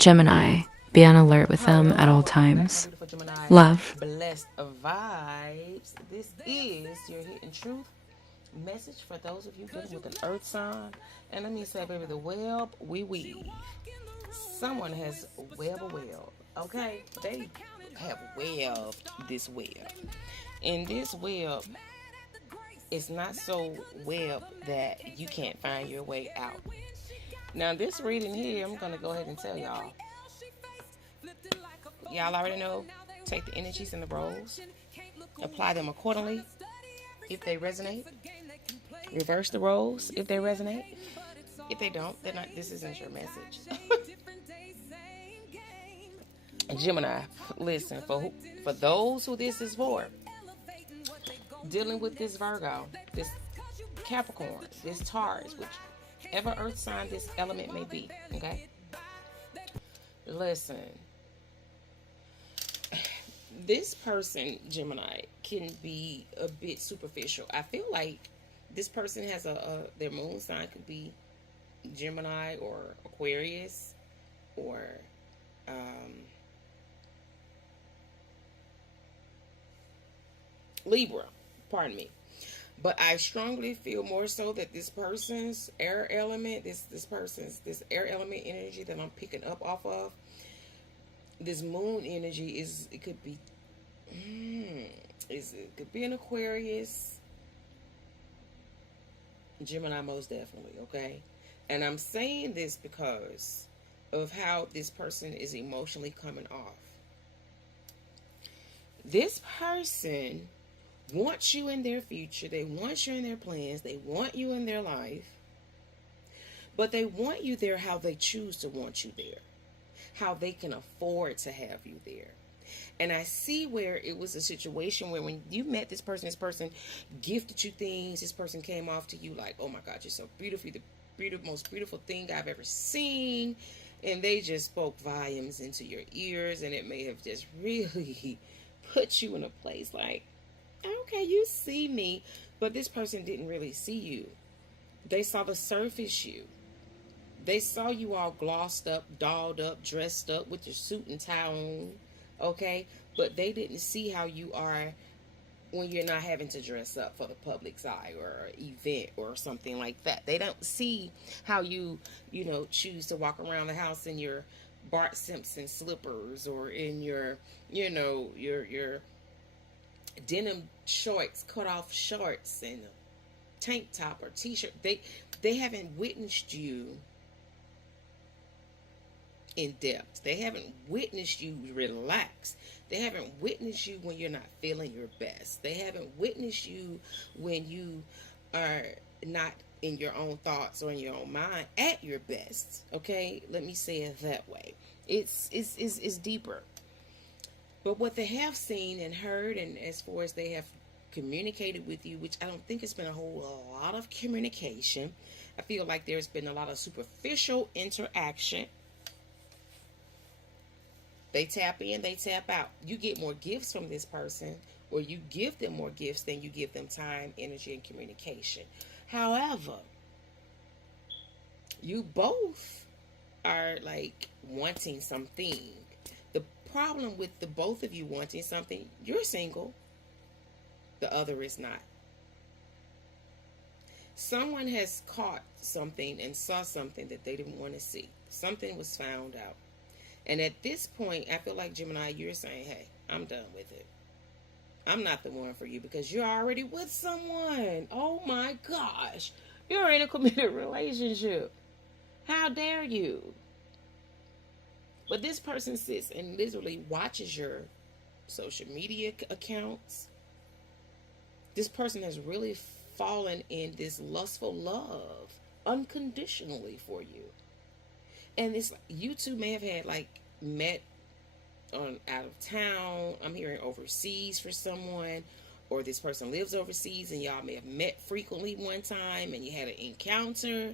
Gemini, be on alert with them at all times. Love. Blessed vibes. This is your hidden truth message for those of you dealing with an earth sign. And let me say, baby, the web we weave. Someone has web a web. Okay? They have webbed this web. And this web is not so web that you can't find your way out. Now, this reading here, I'm going to go ahead and tell y'all. Y'all already know. Take the energies and the roles. Apply them accordingly if they resonate. Reverse the roles if they resonate. If they don't, then this isn't your message. Gemini, listen, for those who this is for, dealing with this Virgo, this Capricorn, this Taurus, whichever earth sign this element may be, okay? Listen, this person, Gemini, can be a bit superficial. I feel like this person has their moon sign could be Gemini or Aquarius or Libra, pardon me. But I strongly feel more so that this person's air element, this air element energy that I'm picking up off of, this moon energy it could be an Aquarius, Gemini most definitely, okay? And I'm saying this because of how this person is emotionally coming off. This person wants you in their future. They want you in their plans. They want you in their life. But they want you there how they choose to want you there. How they can afford to have you there. And I see where it was a situation where when you met this person gifted you things. This person came off to you like, oh my God, you're so beautiful. You're the most beautiful thing I've ever seen. And they just spoke volumes into your ears. And it may have just really put you in a place like, okay, you see me. But this person didn't really see you. They saw the surface you. They saw you all glossed up, dolled up, dressed up with your suit and tie on. Okay? But they didn't see how you are when you're not having to dress up for the public's eye or an event or something like that. They don't see how you choose to walk around the house in your Bart Simpson slippers or in your denim shorts, cut off shorts and a tank top or t-shirt. They haven't witnessed you in depth. They haven't witnessed you relax. They haven't witnessed you when you're not feeling your best. They haven't witnessed you when you are not in your own thoughts or in your own mind at your best. Okay, let me say it that way. It's deeper. But what they have seen and heard, and as far as they have communicated with you, which I don't think it's been a lot of communication. I feel like there's been a lot of superficial interaction. They tap in, they tap out. You get more gifts from this person, or you give them more gifts than you give them time, energy, and communication. However, you both are like wanting something. The problem with the both of you wanting something, you're single, the other is not. Someone has caught something and saw something that they didn't want to see. Something was found out. And at this point, I feel like Gemini, you're saying, hey, I'm done with it. I'm not the one for you because you're already with someone. Oh my gosh. You're in a committed relationship. How dare you? But this person sits and literally watches your social media accounts. This person has really fallen in this lustful love unconditionally for you. And it's you two may have had met on out of town. I'm hearing overseas for someone, or this person lives overseas and y'all may have met frequently one time and you had an encounter.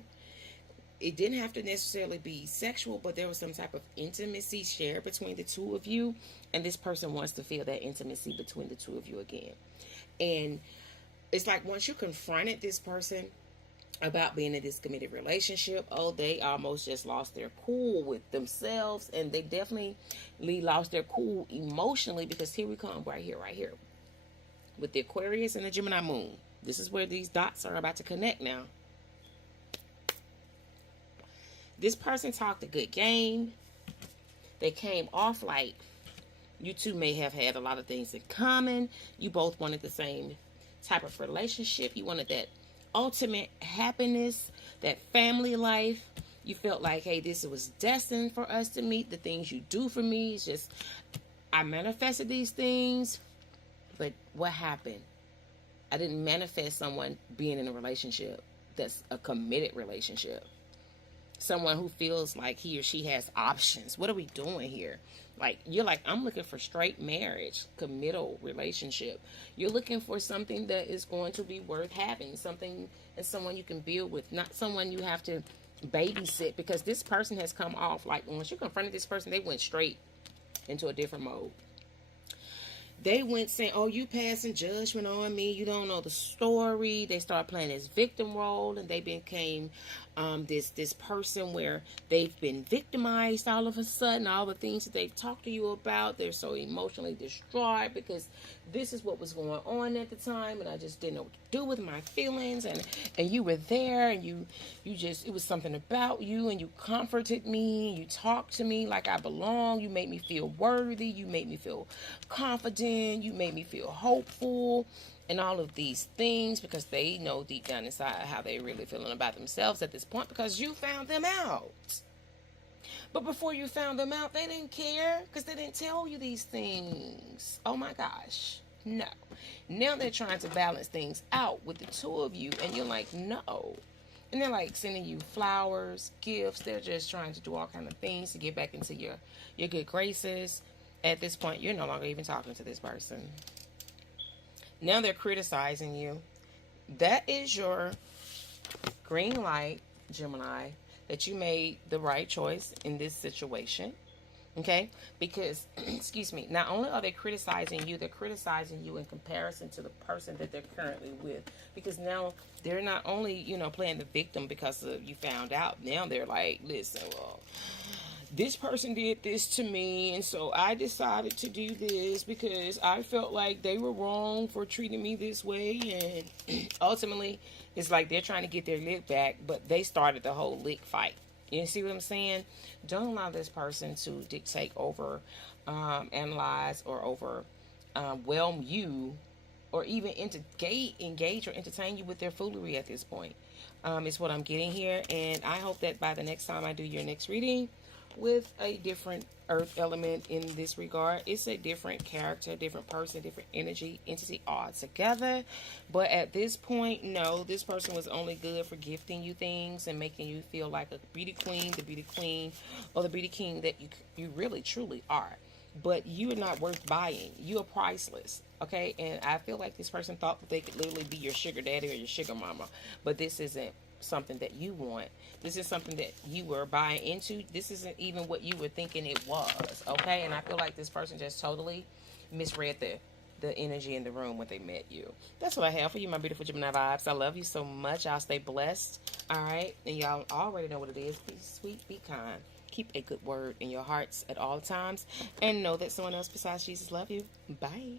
It didn't have to necessarily be sexual, but there was some type of intimacy shared between the two of you, and this person wants to feel that intimacy between the two of you again. And it's like once you confronted this person about being in this committed relationship. Oh, they almost just lost their cool with themselves, and they definitely lost their cool emotionally, because here we come right here with the Aquarius and the Gemini moon. This is where these dots are about to connect now. This person talked a good game. They came off like you two may have had a lot of things in common. You both wanted the same type of relationship. You wanted that ultimate happiness, that family life. You felt like, hey, this was destined for us to meet. The things you do for me, it's just, I manifested these things. But what happened? I didn't manifest someone being in a relationship that's a committed relationship. Someone who feels like he or she has options. What are we doing here? Like, you're like, I'm looking for straight marriage, committal relationship. You're looking for something that is going to be worth having, something and someone you can build with, not someone you have to babysit, because this person has come off like, once you confronted this person, they went straight into a different mode. They went saying, oh, you passing judgment on me. You don't know the story. They started playing this victim role, and they became this person where they've been victimized all of a sudden. All the things that they've talked to you about, they're so emotionally distraught because this is what was going on at the time, and I just didn't know what to do with my feelings. And you were there, and you just, it was something about you, and you comforted me. You talked to me like I belong. You made me feel worthy. You made me feel confident. You made me feel hopeful, and all of these things, because they know deep down inside how they really feeling about themselves at this point, because you found them out. But before you found them out, they didn't care, because they didn't tell you these things. Oh my gosh, no. Now they're trying to balance things out with the two of you, and you're like, no. And they're like sending you flowers, gifts. They're just trying to do all kind of things to get back into your good graces. At this point, you're no longer even talking to this person. Now they're criticizing you. That is your green light, Gemini, that you made the right choice in this situation. Okay? Because, excuse me, not only are they criticizing you, they're criticizing you in comparison to the person that they're currently with. Because now they're not only, you know, playing the victim because you found out. Now they're like, listen, well, this person did this to me, and so I decided to do this because I felt like they were wrong for treating me this way. And ultimately, it's like they're trying to get their lick back, but they started the whole lick fight. You see what I'm saying? Don't allow this person to dictate over, analyze, or overwhelm you, or even engage or entertain you with their foolery at this point. Is what I'm getting here, and I hope that by the next time I do your next reading with a different earth element in this regard, it's a different character, different person, different energy, entity all together. But at this point, no, this person was only good for gifting you things and making you feel like a beauty queen, the beauty queen, or the beauty king that you really truly are. But you are not worth buying. You are priceless. Okay? And I feel like this person thought that they could literally be your sugar daddy or your sugar mama. But this isn't something that you want. This is something that you were buying into. This isn't even what you were thinking it was. Okay? And I feel like this person just totally misread the energy in the room when they met you. That's what I have for you, my beautiful Gemini vibes. I love you so much. Y'all stay blessed. All right? And y'all already know what it is. Be sweet, be kind. Keep a good word in your hearts at all times. And know that someone else besides Jesus loves you. Bye.